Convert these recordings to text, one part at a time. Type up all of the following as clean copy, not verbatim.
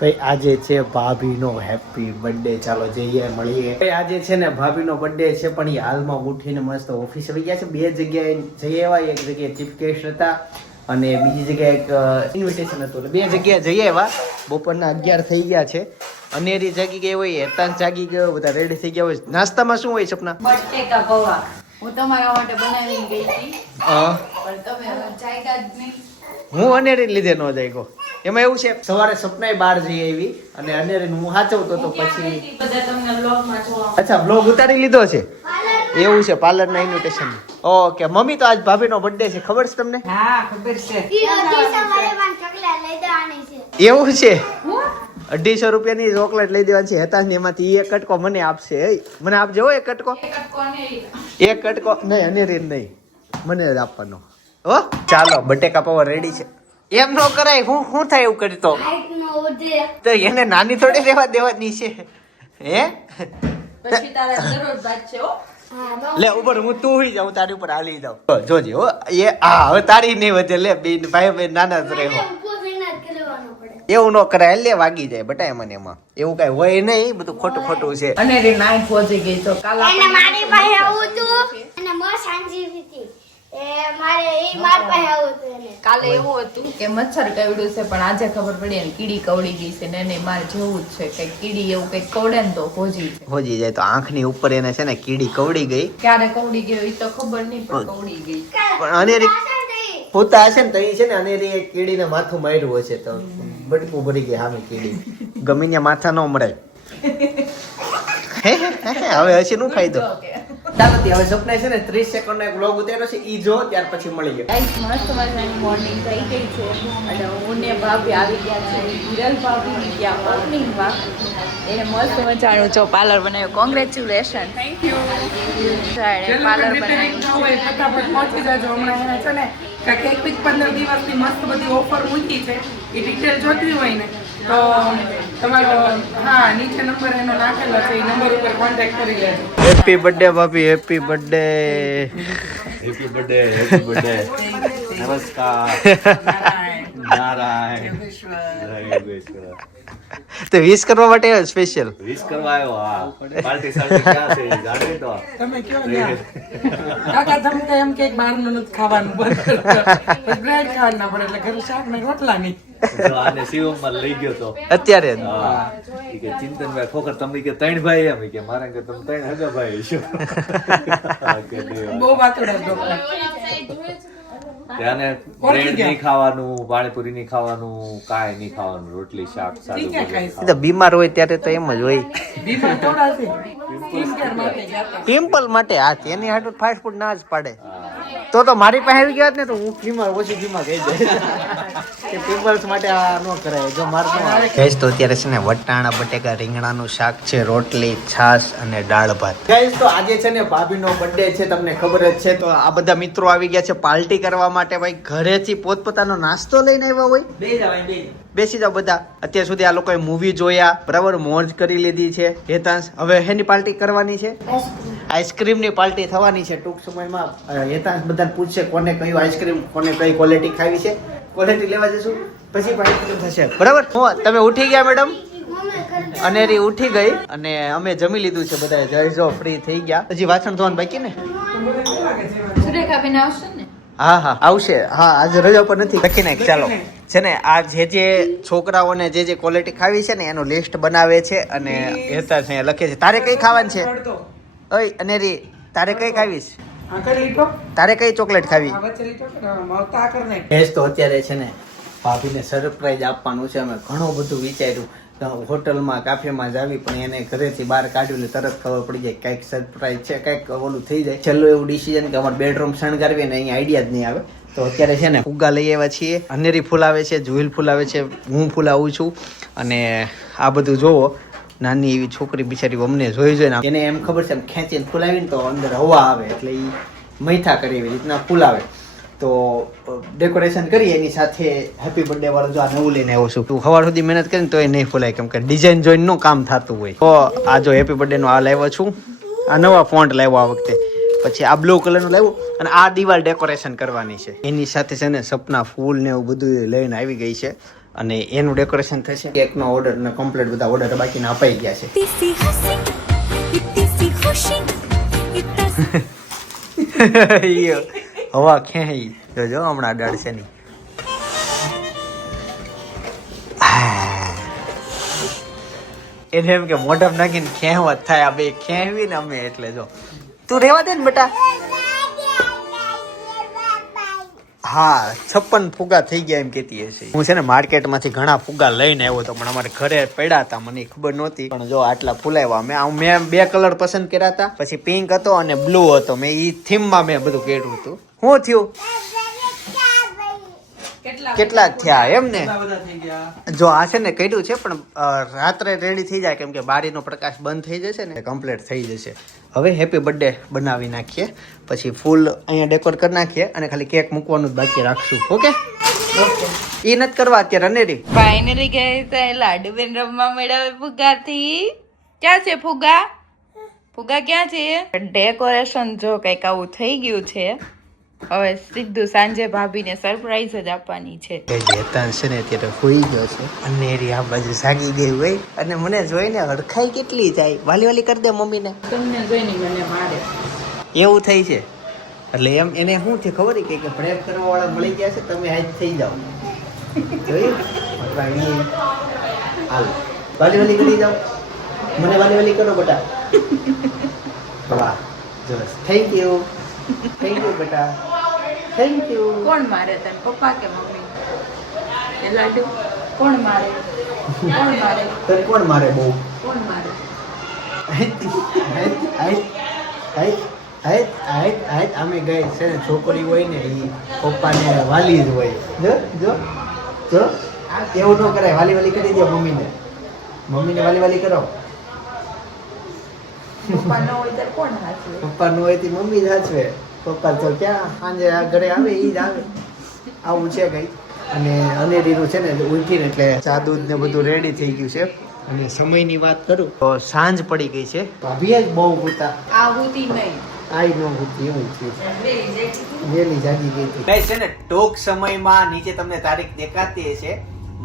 ભાઈ આજે છે ભાભીનો હેપી બર્થડે, ચાલો જઈએ મળીએ. ભાઈ આજે છે ને ભાભીનો બર્થડે છે, પણ એ હાલમાં ઉઠીને મસ્ત ઓફિસ આવી ગયા છે. બે જગ્યાએ જઈ આવ્યા, એક જગ્યાએ ચીફ ગેસ્ટ હતા અને બીજી જગ્યાએ એક ઇન્વિટેશન હતું, એટલે બે જગ્યાએ જઈ આવ્યા. બપોરના 11 થઈ ગયા છે. અનેરી જાગી ગઈ હોય, હેતાન જાગી ગયો, બધા રેડી થઈ ગયા હોય. નાસ્તામાં શું હોય સપના? બટેકા પૌવા હું તમારા માટે બનાવીને ગઈ હતી, પણ તમે ચાખ્યા જ નહીં. હું અનેરી લીધે ન જાગ્યો. એમાં એવું છે, સવારે સપનાએ બહાર જઈ આવી અને અનેરી હું સાચવતો તો પછી બધા તમને બ્લોગમાં જોવા. અચ્છા, બ્લોગ ઉતારી લીધો છે એવું છે, પાર્લરના ઇન્વિટેશન. ઓકે મમ્મી, તો આજ ભાભીનો બર્થડે છે, ખબર છે તમને? હા ખબર છે. એવું છે, 250 રૂપિયાની ચોકલેટ લઈ દેવાની છે હેતાંશ, એમાંથી એક કટકો મને આપશે. મને આપજો હો, એક કટકો. એક કટકો નહીં, અનેરી નહીં, મને જ આપવાનો હો. ચાલો, બટેકા પૌવા રેડી છે. એમ નો કરાય, હું થાય એવું કરી તો એને નાની થોડી રહેવા દેવાની છે હે. પછી તારા દરરોજ વાત છે હો. લે ઉપર હું તું હોઈ જાઉં, તારી ઉપર હાલી જાઉં. જોજે હો એ. હા હવે તારી નહીં વધે. લે બેન ભાઈ બેન નાના જ રહે. એવું ન કરાય, લે વાગી જાય બટાય મને. એમાં એવું કઈ હોય નહીં, બધું ખોટું ખોટું છે. અને રે નાઈ પહોંચી ગઈ તો કાલ એને મારી પાસે આવું હતું અને મો સાંજી હતી એ મારે ઈ માર પાસે આવું હતું. એને કાલે એવું હતું કે મચ્છર કવડ્યું છે, પણ આજે ખબર પડી ને કીડી કવડી ગઈ છે ને એને મારે જેવું જ છે કે કીડી એવું કઈક કવડે ને તો હોજી છે. હોજી જાય તો આંખની ઉપર એને છે ને કીડી કવડી ગઈ. ક્યારે કવડી ગયો એ તો ખબર નહીં, પણ કવડી ગઈ. પણ અનેરી પોતા હશે ને તો એ છે ને અનેરી કીડીને માથું માર્યું હશે તો બટકું ભરી ગઈ સામે કીડી. ગમે ત્યાં માથા ન મરાય. હવે હશે નું ફાયદો. ચાલો હવે સપના છે ને 30 સેકન્ડનો એક વ્લોગ ઉતાર્યો છે, ઈ જો ત્યાર પછી મળી ગયો. ગાઈસ મસ્ત મજાની મોર્નિંગ થઈ ગઈ છે અને હું ને ભાભી આવી ગયા છે વિરલ ભાભીની ત્યાં ઓપનિંગમાં. એને મસ્ત મજાનું જો પાર્લર બનાવ્યું. કોંગ્રેચ્યુલેશન. Thank you. પાર્લર બનાવ્યું. ફટાફટ પહોંચી જજો. હમણાં એને છે ને કાંઈક 15 દિવસની મસ્ત બધી ઓફર મૂકી છે, એ ડિટેલ જોતી હોય ને તો તમારો નીચે નંબર એનો નાખેલો છે, એ નંબર ઉપર કોન્ટેક્ટ કરી લેજો. હેપી બર્થડે ભાભી, happy birthday. Happy birthday, happy birthday. નમસ્કાર. નારાયણ. તો વિશ કરવા માટે સ્પેશિયલ વિશ કરવા આવ્યો. હા, પાર્ટી સાર્ટી ક્યાં છે જાણે તો તમે કયો ને કાકા, તમે તો એમ કે બહારનું નથી ખાવાનું, બંધ કરો, બ્રેડ ખાવાનું ના પડે, એટલે ઘરે શાક ને રોટલા નહીં. જો આને શિવમમાં લઈ ગયો તો અત્યારે જ. હા, ઈ કે ચિંતનભાઈ ખોખર તમે કે 3 ભાઈ એમ કે મારે કે તમે 3 હગા ભાઈ છો. હા, કે દેવા. બહુ વાતોડા ડોક્ટર. ત્યાંને બ્રેડ નહીં ખાવાનું, પાણીપુરી નહીં ખાવાનું, કાંઈ નહીં ખાવાનું, રોટલી શાક સાદું ક્યાં ભોજન ખાય? તો બીમાર હોય ત્યારે તો એમ જ હોય. બીમાર થોડા છે. સ્કિન કેર માટે ગયા હતા. પિમ્પલ માટે આ એની હાટુ ફાસ્ટ ફૂડ ના જ પાડે. તો મારી પાસે આવી ગયા ને તો હું બીમાર ઓછી બીમાર થઈ જાય કે પિમ્પલ્સ માટે આ ન કરાય. જો મારે ગેસ તો અત્યારે છે ને વટાણા બટેકા રીંગણાનું શાક છે, રોટલી છાશ અને દાળ ભાત. ગેસ તો આજે છે ને ભાભીનો બર્થડે છે, તમને ખબર જ છે. તો આ બધા મિત્રો આવી ગયા છે પાર્ટી કરવા માટે. ભાઈ ઘરેથી પોતપોતાનો નાસ્તો લઈને આવ્યા હોય. બેસી જાવ બધા. અત્યાર સુધી આ લોકોએ મૂવી જોયા, બરાબર, મોજ કરી લીધી છે. હેતાંશ હવે હેની પાર્ટી કરવાની છે? આઈસ્ક્રીમની પાર્ટી થવાની છે ટૂંક સમયમાં. હેતાંશ બધાને પૂછશે કોને કયું આઈસ્ક્રીમ, કોને કઈ ક્વોલિટી ખાવી છે. ક્વોલિટી લેવા જશું પછી આઈસ્ક્રીમ થશે, બરાબર. તમે ઉઠી ગયા મેડમ? અનેરી ઉઠી ગઈ અને અમે જમી લીધું છે બધાએ. જઈજો ફ્રી થઈ ગયા. હજી વાસણ ધોવાનું બાકી ને? સુરેખાબેન આવશે ને? હા આવશે. હા આજે રજા પર નથી. લખી નાખ. ચાલો છે ને આ જે છોકરાઓને જે ક્વોલિટી ખાવી છે ને એનું લિસ્ટ બનાવે છે અને હેતાંશ અહીંયા લખે છે. તારે કઈ ખાવાની છે? ઓય અનેરી, તારે કઈ ખાવી છે? આ કરી લીધો? તારે કઈ ચોકલેટ ખાવી? આ વચ્ચે લીધો કે માવતા કર નાખ. હેસ તો અત્યારે છે ને ભાભીને સરપ્રાઈઝ આપવાનું છે. અમે ઘણું બધું વિચાર્યું, હોટલમાં કાફેમાં જ આવી, પણ એને ઘરેથી બહાર કાઢ્યું એટલે તરત ખબર પડી જાય કંઈક સરપ્રાઈઝ છે, કંઈક ઓલું થઈ જાય. છેલ્લું એવું ડિસિઝન કે અમારે બેડરૂમ શણગારવી ને અહીંયા આઈડિયા જ નહીં આવે. તો અત્યારે છે ને ફુગ્ગા લઈ આવ્યા છીએ. અનેરી ફૂલ આવે છે, જુહિલ ફૂલ આવે છે, હું ફૂલ આવું છું. અને આ બધું જોવો, નાની એવી છોકરી બિચારી અમને જોઈ જોઈને એને એમ ખબર છે એમ ખેંચીને ફૂલાવીને તો અંદર હવા આવે એટલે એ મૈથા કરે એવી રીતના ફૂલ આવે. તો ડેકોરેશન કરી એની સાથે હેપી બર્થડે વાળું જો આ નવું લઈને આવ્યો છું. તું સવાર સુધી મહેનત કરીને તો એ નહીં ફૂલાય, કેમ કે ડિઝાઇન જોઈને કામ થતું હોય. તો આ જો હેપી બર્થડે નો આ લાવ્યો છું. આ નવા ફોન્ટ લાવ્યો આ વખતે. પછી આ બ્લુ કલરનું લાવ્યું અને આ દિવાલ ડેકોરેશન કરવાની છે. એની સાથે છે ને સપના ફૂલ ને એવું બધું લઈને આવી ગઈ છે. અને એનું ડેકોરેશન થશે. કેકનો ઓર્ડર ને કમ્પ્લીટ બધા ઓર્ડર બાકીના અપાઈ ગયા છે. હવા ખેંચી જોજો હમણાં અડાડશે નહીં. એને એમ કે મોઢમ નાખીને ખેંચવા થાય. આ બે ખેંચવી ને અમે એટલે જો તું રેવા દે ને બેટા. હા 56 ફુગા થઈ ગયા એમ કેતી હશે. હું છે ને માર્કેટમાંથી ઘણા ફુગા લઈને આવ્યો હતો પણ અમારે ઘરે પડ્યા હતા, મને ખબર નહોતી. પણ જો આટલા ફૂલાવ્યા. મેં 2 કલર પસંદ કર્યા હતા, પછી પિંક હતો અને બ્લુ હતો. મેં ઈ થીમમાં મેં બધું કર્યું હતું. શું થયું? કેટલાક થયા એમ ને? જો આ છે ને કર્યું છે પણ રાત્રે રેડી થઈ જાય કેમ કે બારીનો પ્રકાશ બંધ થઈ જશે ને કમ્પ્લીટ થઈ જશે. હવે હેપી બર્થડે બનાવી નાખીએ, પછી ફૂલ અહીંયા ડેકોર કરી નાખીએ અને ખાલી કેક મૂકવાનું જ બાકી રાખશું. ઓકે એ નથી કરવા અત્યારે અનેરી. ફાઇનલી ગઈ તો લાડુ બેન રમવા મળ્યા ફુગાથી. ક્યાં છે ફુગા? ફુગા ક્યાં છે? ડેકોરેશન જો કઈક આવું થઈ ગયું છે. હવે સીધું સાંજે ભાભીને સરપ્રાઈઝ જ આપવાની છે. જેતાન છે ને અત્યારે હોઈ ગયો છે અનેરી આ બાજુ જાગી ગઈ હોય અને મને જોઈને હડખાઈ કેટલી જાય. વાલી વાલી કરી દે મમ્મીને. તમને જોઈને મને મારે એવું થઈ છે એટલે એમ એને શું છે ખબર કે પ્રેમ કરવા વાળા મળી ગયા છે. તમે આજ થઈ જાઓ જોયું હાલ વાલી વાલી કરી જાઓ. મને વાલી વાલી કરો બેટા. વાહ જોસ થેન્ક યુ બેટા થેન્ક યુ. કોણ મારે તને, પપ્પા કે મમ્મી? એ લાડુ કોણ મારે? કોણ મારે? તને કોણ મારે? બહુ કોણ મારે? અમે ગઈ છે ને છોકરી હોય ને એ પપ્પાને વાલી જ હોય. જો જો જો એવું ન કરાય. વાલી વાલી કરી દો મમ્મીને. મમ્મીને વાલી વાલી કરો. પપ્પા ન હોય ત્યારે કોણ હાચવે? પપ્પા નો હોય તો મમ્મી જ હાચવે. પપ્પા તો ક્યાં સાંજે આ ઘરે આવે એ જ આવે. આવું છે કઈ. અને અનેરીનું છે ને ઉઠીને એટલે ચા દૂધ ને બધું રેડી થઈ ગયું છે. અને સમયની વાત કરું તો સાંજ પડી ગઈ છે. ભાભી જ બહુ ભૂતા આ હુતી નહીં. આઈ નો ભૂતી એવું થયું. વેલી જાગી ગઈ હતી. ગાઈસ છે ને ટૂંક સમયમાં નીચે તમને તારીખ દેખાતી છે.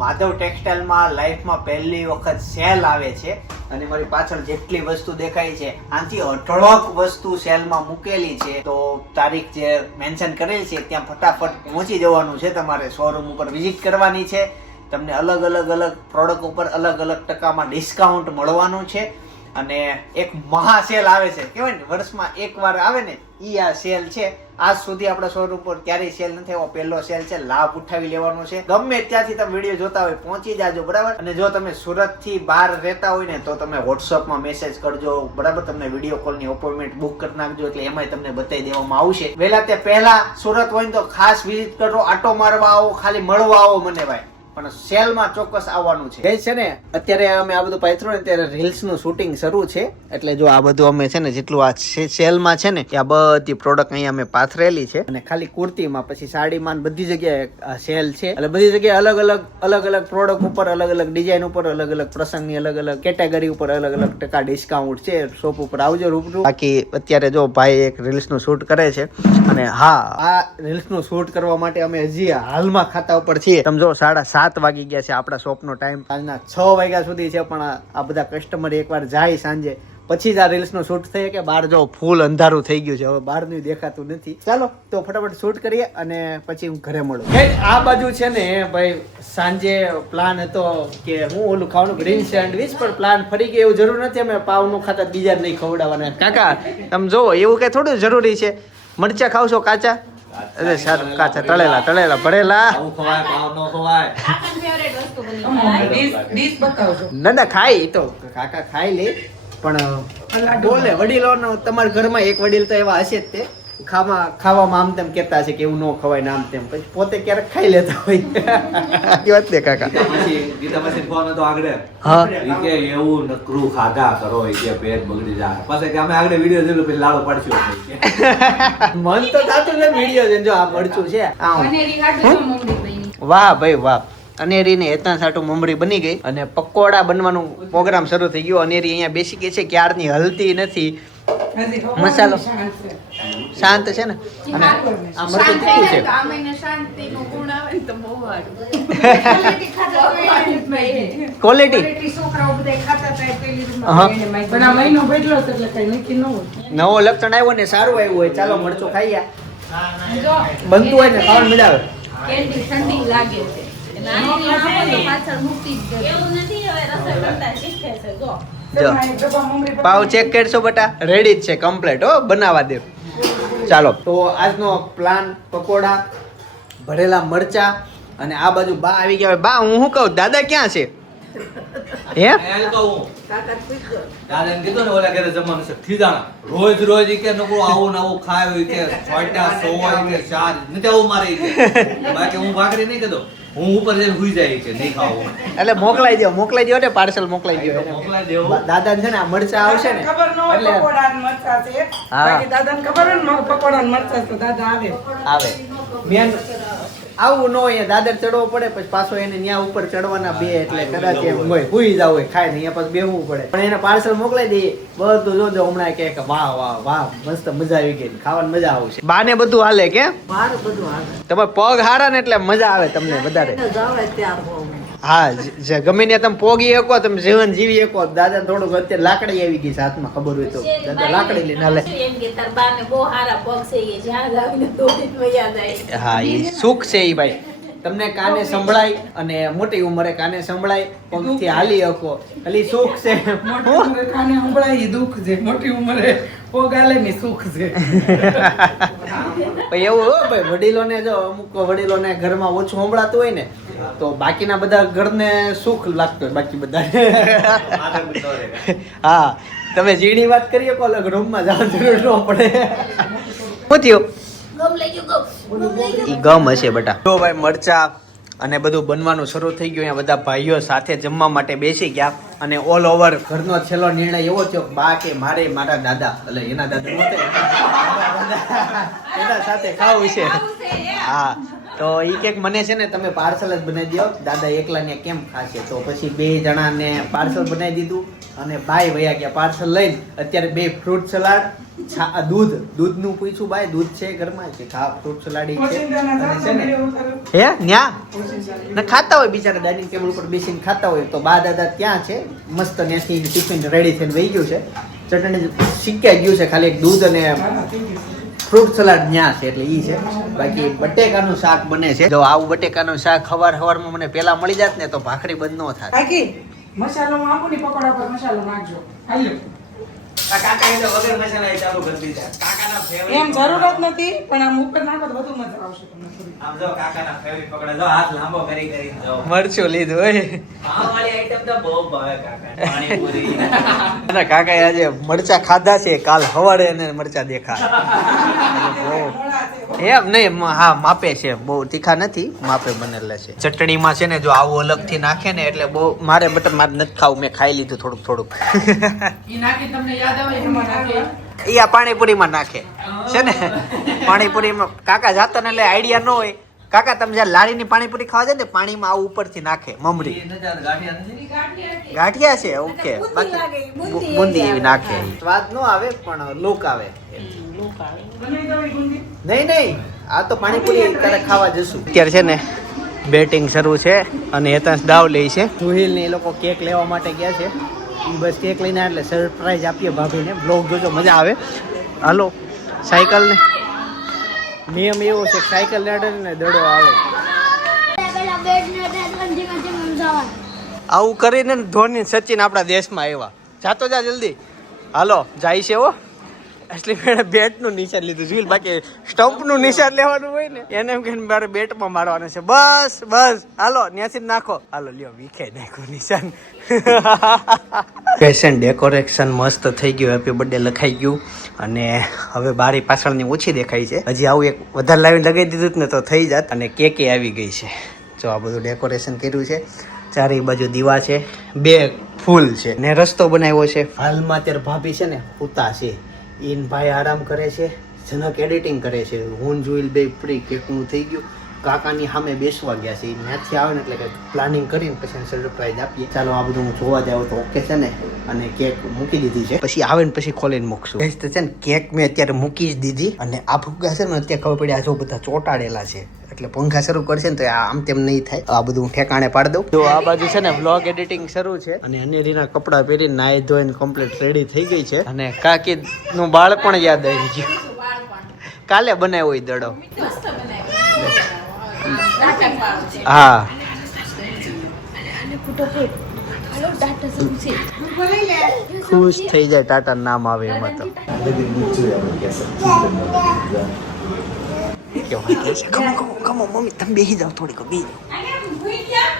માધવ ટેક્સટાઇલમાં લાઈફમાં પહેલી વખત સેલ આવે છે અને મારી પાછળ જેટલી વસ્તુ દેખાય છે આનાથી અઢળક વસ્તુ સેલમાં મૂકેલી છે. તો તારીખ જે મેન્શન કરેલી છે ત્યાં ફટાફટ પહોંચી જવાનું છે. તમારે શોરૂમ ઉપર વિઝિટ કરવાની છે. તમને અલગ અલગ પ્રોડક્ટ ઉપર અલગ અલગ ટકામાં ડિસ્કાઉન્ટ મળવાનું છે. અને એક મહા સેલ આવે છે કહેવાય ને વર્ષમાં એકવાર આવે ને ઈ આ સેલ છે. આજ સુધી આપણા શોરૂમ પર ક્યારેય સેલ નથી આવ્યો. પહેલો સેલ છે. લાભ ઉઠાવી લેવાનો છે. ગમે ત્યાંથી તમે વિડીયો જોતા હોય પહોંચી જાજો બરાબર. અને જો તમે સુરત થી બહાર રહેતા હોય ને તો તમે વોટ્સઅપમાં મેસેજ કરજો બરાબર. તમને વિડીયો કોલની અપોઇન્ટમેન્ટ બુક કરી નાખજો એટલે એમાંય તમને બતાવી દેવામાં આવશે. વહેલા તે પહેલા સુરત હોય ને તો ખાસ વિઝિટ કરો. આટો મારવા આવો, ખાલી મળવા આવો મને ભાઈ. પણ સેલમાં ચોક્કસ આવવાનું છે. ગઈ છે ને અત્યારે અમે આ બધું પાથર્યું ને ત્યારે રીલ્સ નું શૂટિંગ શરૂ છે. એટલે જો આ બધું અમે છે ને જેટલું આ સેલમાં છે ને આ બધી પ્રોડક્ટ અહીંયા અમે પાથરેલી છે. અને ખાલી કુર્તીમાં પછી સાડીમાં બધી જગ્યાએ સેલ છે. એટલે બધી જગ્યાએ અલગ અલગ પ્રોડક્ટ ઉપર અલગ અલગ ડિઝાઇન ઉપર અલગ અલગ પ્રસંગની અલગ અલગ કેટેગરી ઉપર અલગ અલગ ટકા ડિસ્કાઉન્ટ છે. શોપ ઉપર આવજો રૂબરૂ. બાકી અત્યારે જો ભાઈ એક રીલ્સ નું શૂટ કરે છે અને હા આ રીલ્સ નું શૂટ કરવા માટે અમે હજી હાલમાં ખાતા ઉપર છીએ. તમે જો 7:30 વાગી ગયા છે. આપણા શોપનો ટાઈમ સાંજના 6 વાગ્યા સુધી છે. પણ આ બધા કસ્ટમર એકવાર જાય સાંજે પછી જ આ રીલ્સ નું શૂટ થઈ કે બહાર જો ફૂલ અંધારું થઈ ગયું છે. હવે બહારનું દેખાતું નથી. ચાલો તો ફટાફટ શૂટ કરીએ અને પછી હું ઘરે મળું. આ બાજુ છે ને ભાઈ સાંજે પ્લાન હતો કે હું ઓલું ખાવાનું ગ્રીન સેન્ડવિચ પણ પ્લાન ફરી ગયો. એવું જરૂર નથી અમે પાવનું ખાતા બીજા નહીં ખવડાવવાના. કાકા તમે જોવો એવું કઈ થોડું જરૂરી છે. મરચા ખાવ છો કાચા? અરે સારું કાચા તળેલા ભરેલા ના ખાય તો કાકા ખાઈ લે. પણ બોલે વડીલો તમારા ઘરમાં એક વડીલ તો એવા હશે જ તે ખાવામાં આમ તેમ કેતા છે કે એવું ન ખવાય ને આમ તેમ પછી પોતે ક્યારેક ખાઈ લેતા હોય. વાત ને કાકા ગીતામાંથી ફોન હતો આગળ હા કે એવું નકરું ખાધા કરો કે પેટ બગડી જાય. પછી કે અમે આગળ વિડીયો જોયું પછી લાડો પાડશું. મન તો થાતું છે વિડીયો જોઈને. જો આ મરચું છે. વાહ ભાઈ વાહ. અનેરી ને હેતા સાટું મમરી બની ગઈ અને પકોડા બનવાનું પ્રોગ્રામ શરૂ થઈ ગયો. અનેરી અહીંયા બેસી ગઈ છે. ક્યારની હલતી નથી. મસાલો શાંત છે ને અને આ મરચું તીખું છે. મને તો બહુ સારું ક્વોલિટી છોકરાઓ બધા ખાતા હતા પેલી હા. રૂમમાં પણ આ મહિનો બેઠલો છે એટલે કઈ નક્કી ન હોય. નવો લક્ષણ આવ્યો ને સારું આવ્યું હોય ચાલો મરચું ખાઈએ બનતું હોય ને ખાવાનું મજા આવે કેન્ડી ઠંડી લાગે છે નાની નાની તો પાછળ મૂકી જ દે. એવું નથી હવે રસોઈ બનતા શીખે છે જો જો તેમાં એક ડબ્બા મમરી પાવ ચેક કરશો બટા રેડી જ છે કમ્પ્લીટ હો બનાવવા દે ચાલો તો આજનો પ્લાન પકોડા ભરેલા મરચા અને આ બાજુ બા આવી ગયા બા હું શું કહું દાદા ક્યાં છે હે દાદાને કીધું ને ઓલા ઘરે જમવાનું છે ખીજાણા. રોજ ઈ કે નકરું આવું ને આવું ખાય ઈ કે છોટા સોય ઈ કે શાક નથી આવું મારે ઈ કે બાકી હું ભાખરી નહીં કીધું હું ઉપર જઈને હુઈ જાય ઈ કે નહીં ખાવું એટલે મોકલાઈ દો ને પાર્સલ મોકલાઈ દો મોકલાઈ દેવો દાદા છે ને આ મરચા આવશે ને ખબર ન હોય એટલે પકોડા ને મરચાં છે હા. બાકી દાદાને ખબર હોય ને મારે પકોડા ને મરચાં છે તો દાદા આવે આવે મેન આવું ન હોય દાદર ચડવો પડે પછી પાછો એને ન્યા ઉપર ચડવાના બે એટલે કદાચ એમ હોય હુઈ જાવ હોય ખાય ને અહીંયા પછી બેહવું પડે પણ એને પાર્સલ મોકલાઈ દઈએ બધું જોજો હમણાં કે વાહ વાહ વાહ મસ્ત મજા આવી ગઈ ખાવાની મજા આવશે બાને બધું હાલે કે તમે પગ હારા ને એટલે મજા આવે તમને વધારે હા જે ગમે ત્યાં તમે પોગી શકો તમે જીવન જીવી શકો દાદા થોડુંક અત્યારે લાકડી આવી ગઈ છે હાથમાં ખબર હોય તો દાદા લાકડી લઈને હાલે એમ કે તાર બાને બહુ સારા પગ છે એ જ્યાં લાવીને દોડીને વયા જાય હા એ સુખ છે એ ભાઈ તમને કાને સંભળાય અને મોટી ઉંમરે કાને સંભળાય પગથી હાલી શકો ખાલી સુખ છે મોટી ઉંમરે કાને સંભળાય ઈ દુઃખ છે મોટી ઉંમરે પોગ આલે ને સુખ છે ભાઈ એવું હો ભાઈ વડીલોને જો અમુક વડીલોને ઘરમાં ઓછું સંભળાતું હોય ને તો બાકીના બધા ઘરને સુખ લાગતું હોય બાકી બધા હા તમે જીણી વાત કરીએ કો અલગ રૂમમાં જવાની જરૂર ન પડે શું થયું ગમ લઈ ગયો ગમ લઈ ગયો ઈ ગમ હશે બેટા જો ભાઈ મરચા અને બધું બનવાનું શરૂ થઈ ગયું અહીંયા બધા ભાઈઓ સાથે જમવા માટે બેસી ગયા અને ઓલ ઓવર ઘરનો છેલ્લો નિર્ણય એવો થયો કે બા કે મારે મારા દાદા એટલે એના દાદા નહોતે એના સાથે ખાવું છે હા તો ઈ કે મને છે ને તમે પાર્સલ જ બનાવી દો દાદા એકલા ને કેમ ખાશે તો પછી બે જણાને પાર્સલ બનાવી દીધું અને બાય વયા ગયા પાર્સલ લઈને અત્યારે બે ફ્રૂટ સલાડ દૂધનું પૂછ્યું બાય દૂધ છે ઘરમાં કે ખા ફ્રૂટ સલાડ ઈ છે અને છે ને હે ન્યા ને ખાતા હોય બિચારા ડાઇનિંગ ટેબલ ઉપર બેસીને ખાતા હોય તો બા દાદા ત્યાં છે મસ્ત ત્યાંથી ટિફિન રેડી થઈને વહી ગયું છે ચટણી શીખાઈ ગયું છે ખાલી એક દૂધ અને ફ્રૂટ સલાડ ન્યા છે એટલે ઈ છે બાકી બટેકાનું શાક બને છે જો આવું બટેકાનું શાક સવારમાં મને પેલા મળી જાત ને તો ભાખરી બંધ ન થાય બાકી મસાલો આંબુ ની પકોડા પર મસાલો નાખજો હાલ્યો એમ જરૂરત નથી પણ આમ ઉપર નાખો તો વધુ મજા આવશે તમને થોડી. મરચું લીધું હોય કાકા આજે મરચા ખાધા છે કાલ સવારે એને મરચા દેખા એમ નહીં હા માપે છે બહુ તીખા નથી માપે બનેલા છે ચટણીમાં છે ને જો આવું અલગથી નાખે ને એટલે બહુ મારે બટર મારે નથી ખાવું મેં ખાઈ લીધું થોડુંક ઈ નાખી તમને યાદ આવે એમાં નાખે એ આ પાણીપુરીમાં નાખે છે ને પાણીપુરીમાં કાકા જાતા ને એટલે આઈડિયા ન હોય કાકા તમે જ્યાં લારીની પાણીપુરી ખાવા જાય ને પાણીમાં આવું ઉપરથી નાખે મમરી ગાંઠિયા છે ઓકે બાકી બુંદી એવી નાખે સ્વાદ નો આવે પણ લુક આવે બનાવી દો ઈ ગુંદી નહીં આ તો પાણીપુરી ત્યારે ખાવા જશું અત્યારે છે ને બેટિંગ શરૂ છે અને હેતાંશ દાવ લે છે જુહિલ ને એ લોકો કેક લેવા માટે ગયા છે ઈ બસ કેક લઈને એટલે સરપ્રાઈઝ આપીએ ભાભીને બ્લોગ જોજો મજા આવે હાલો સાયકલ ને નિયમ એવો છે સાયકલ ને ને દડો આવે પેલા બેડ ને ધંધી માં સમજાવવાનું આવું કરીને ધોની સચિન આપણા દેશમાં આવ્યા જાતો જા જલ્દી હાલો જાય છે હો એટલે મેં બેટનું નિશાન લીધું જોઈ બાકી સ્ટમ્પનું નિશાન લેવાનું હોય ને એને એમ કે મારે બેટમાં મારવાનું છે બસ હાલો ત્યાંથી નાખો હાલો લ્યો વિખાઈ નાખ્યું નિશાન ફેશન ડેકોરેશન મસ્ત થઈ ગયું હેપી બર્થડે લખાઈ ગયું અને હવે બારી પાછળની ઓછી દેખાય છે હજી આવું એક વધારે લાવીને લગાવી દીધું ને તો થઈ જાત અને કેકે આવી ગઈ છે જો આ બધું ડેકોરેશન કર્યું છે ચારે બાજુ દીવા છે બે ફૂલ છે ને રસ્તો બનાવ્યો છે હાલમાં અત્યારે ભાભી છે ને ઉતા છે ઈન ભાઈ આરામ કરે છે જનક એડિટિંગ કરે છે હું જોઈલ બે પ્રી કેકનું થઈ ગયું કાકાની સામે બેસવા ગયા છે ત્યાંથી આવે ને એટલે કંઈક પ્લાનિંગ કરીને પછી સરપ્રાઈઝ આપીએ ચાલો આ બધું હું જોવા જાવ તો ઓકે છે ને અને કેક મૂકી દીધી છે પછી આવે ને પછી ખોલીને મૂકશું તો છે ને કેક મેં અત્યારે મૂકી જ દીધી અને આ ફુગ્ગા છે ને અત્યારે ખબર પડી આ જો બધા ચોંટાડેલા છે એટલે પંખા શરૂ કરશે ને તો આ આમ તેમ નહીં થાય. આ બધું હું ઠેકાણે પાડી દઉં. જો આ બાજુ છે ને વ્લોગ એડિટિંગ શરૂ છે અને અનેરીના કપડાં પહેરીને નાઈ ધોઈને કમ્પ્લીટ રેડી થઈ ગઈ છે અને કાકી નું બાળ પણ યાદ આવી ગયું. કાલે બનાવ્યો હોય દડો. હા ખુશ થઈ જાય ટાટા નામ આવે એમાં તો કમો મમ્મી તમે બેસી જાઓ થોડીક બેસી જાઓ.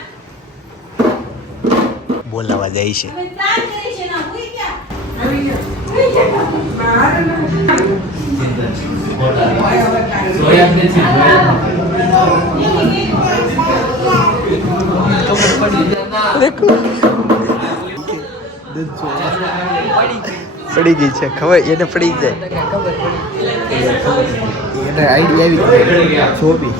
બોલાવા જાય છે. પડી ગઈ છે ખબર એને પડી જાય એને આઈડિયા આવી છોપી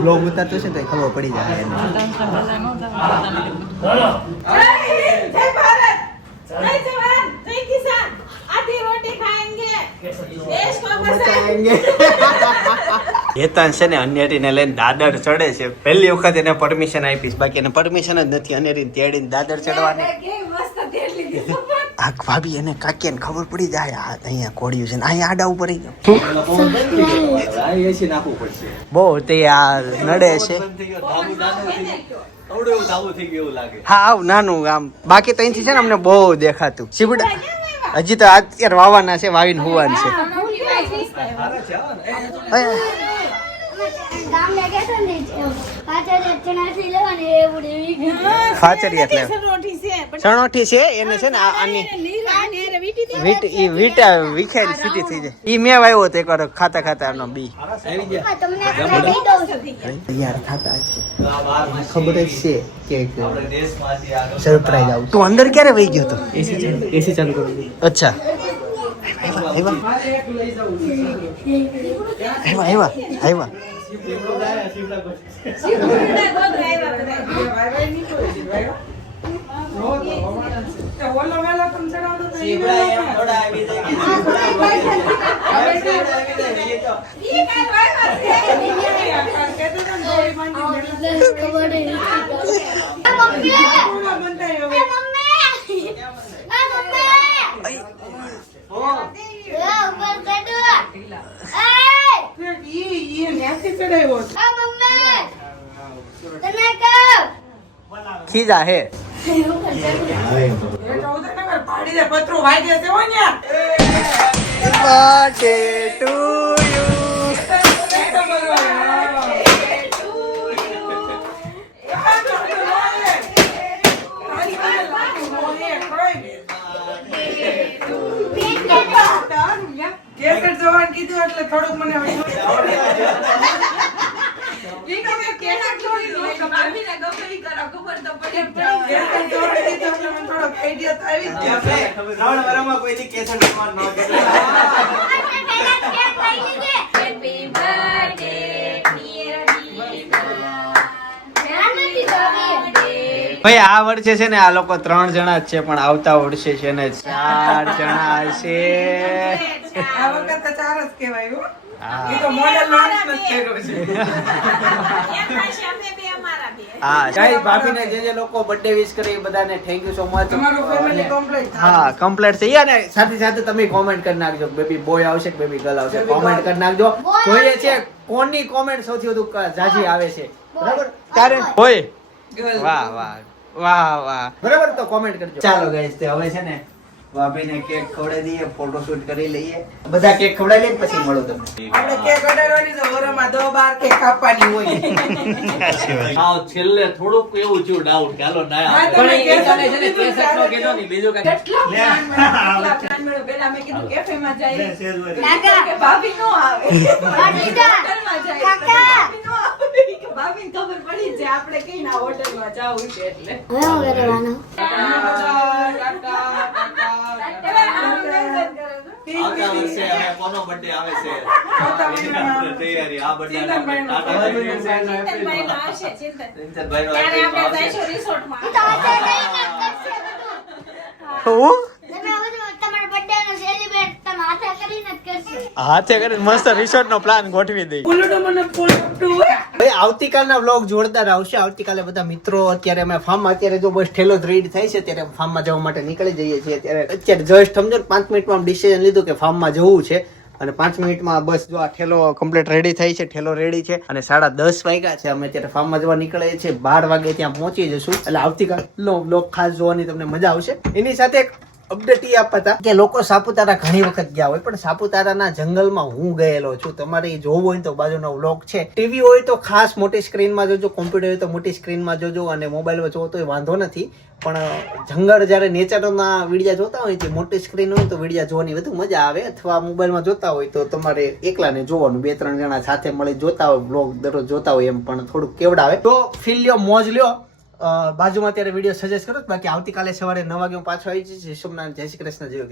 બ્લોગ ઉતારતો છે તો ખબર પડી જાય એને. હેતાન છે ને અનેરીને લઈને દાદર ચડે છે. પહેલી વખત એને પરમિશન આપીશ, બાકી એને પરમિશન જ નથી અનેરીને તેડીને દાદર ચડવાની. આ ભાભી એને કાકીને ખબર પડી જાય આ અહીંયા કોડિયું છે ને અહીંયા આડા ઉપર બહુ તે આ નડે છે. હા આવ નાનું આમ, બાકી તો અહીંથી છે ને અમને બહુ દેખાતું. સીબડા હજી તો અત્યારે વાવાના છે, વાવીને હુવાન છે. ખાચરી એટલે સણોઠી છે એને છે ને આની વીટા વિખારી છૂટી થઈ જાય. ઈ મેં વાવ્યો હતો એકવાર ખાતા ખાતા એનો બી તૈયાર થતા છે. ખબર જ છે કે સરપ્રાઈઝ આવું. તું અંદર ક્યારે વહી ગયો હતો? એસી ચાલુ કરો. અચ્છા આવ્યા ખીજા હે કીધું એટલે થોડુંક મને ભાઈ આ વર્ષે છે ને આ લોકો 3 જણા જ છે, પણ આવતા વર્ષે છે ને 4 જણા હશે. આ વખત તો 4 જ કહેવાય હો. ઈ તો મોડેલ લોન્ચ નથી કર્યો છે. હા ગાઈસ, ભાભીને જે લોકો બર્થડે વિશ કરે એ બધાને થેન્ક યુ સો મચ. તમારું ફેમિલી કમ્પ્લીટ. હા કમ્પ્લીટ છે યાર. સાથે સાથે તમે કોમેન્ટ કરી નાખજો બેબી બોય આવશે કે બેબી ગર્લ આવશે. કોમેન્ટ કરી નાખજો. જોઈએ છે કોની કોમેન્ટ સૌથી વધુ ઝાઝી આવે છે. બરાબર તારે બોય વાહ વાહ વાહ વાહ બરાબર, તો કોમેન્ટ કરજો. ચાલો ગાઈસ, તે હવે છે ને ભાભીને કેક ખવડાવી દઈએ, ફોટોશૂટ કરી લઈએ. બધા કેક ખવડાવી લઈએ પછી મળો તમને. આપણે કેક અડાડવાની છે, ઓરામાં 10-12 કેક કાપવાની હોય. આવ છેલ્લે થોડુંક એવું થયું ડાઉટ કે હાલો ના હા, તમે કેક છે ને 63 નો કીધો ની બીજું કઈ કેટલા પ્લાન મળ્યો. પહેલા મેં કીધું કેફેમાં જાય કે ભાભી નો આવે, હોટલમાં જાય તો ભાભી નો આવે કે ભાભીને ખબર પડી જાય આપણે કઈ ના હોટલમાં જાવું છે એટલે. આવતા વર્ષે હવે કોનો બર્થડે આવે છે તૈયારી આ બર્થડે હાથે કરીને મસ્ત રિસોર્ટ નો પ્લાન ગોઠવી દઈ. ઉલટો મને ફોન આપતું હોય. ભાઈ આવતીકાલના વ્લોગ જોરદાર આવશે. આવતીકાલે બધા મિત્રો અત્યારે અમે ફાર્મમાં અત્યારે જો બસ ઠેલો જ રેડી થાય છે ત્યારે ફાર્મમાં જવા માટે નીકળી જઈએ છીએ. અત્યારે જસ્ટ સમજો ને 5 મિનિટમાં ડિસિઝન લીધું કે ફાર્મમાં જવું છે અને 5 મિનિટમાં બસ જો આ ઠેલો કમ્પ્લીટ રેડી થઈ છે. ઠેલો રેડી છે અને 10:30 વાગ્યા છે. અમે અત્યારે ફાર્મમાં જવા નીકળીએ છીએ. 12 વાગે ત્યાં પહોંચી જશું. એટલે આવતીકાલનો વ્લોગ ખાસ જોવાની તમને મજા આવશે. એની સાથે એક અપડેટ એ આપતા હતા કે લોકો સાપુતારા ઘણી વખત ગયા હોય પણ સાપુતારાના જંગલમાં હું ગયેલો છું. તમારે જોવું હોય તો બાજુનો વ્લોગ છે. ટીવી હોય તો ખાસ મોટી સ્ક્રીનમાં જોજો, કોમ્પ્યુટર હોય તો મોટી સ્ક્રીનમાં જોજો અને મોબાઈલમાં જોવો તો વાંધો નથી. પણ જંગલ જ્યારે નેચરના વિડીયા જોતા હોય તો મોટી સ્ક્રીન હોય તો વિડીયા જોવાની વધુ મજા આવે. અથવા મોબાઈલમાં જોતા હોય તો તમારે એકલાને જોવાનું. 2-3 જણા સાથે મળી જોતા હોય વ્લોગ દરરોજ જોતા હોય એમ પણ થોડુંક કેવડાવે. તો ફીલ લ્યો, મોજ લ્યો. બાજુમાં અત્યારે વિડીયો સજેસ્ટ કરો. બાકી આવતીકાલે સવારે 9 વાગે હું પાછો આવી જઈશ. સોમનાથ, જય શ્રી કૃષ્ણ, જય યોગેશ.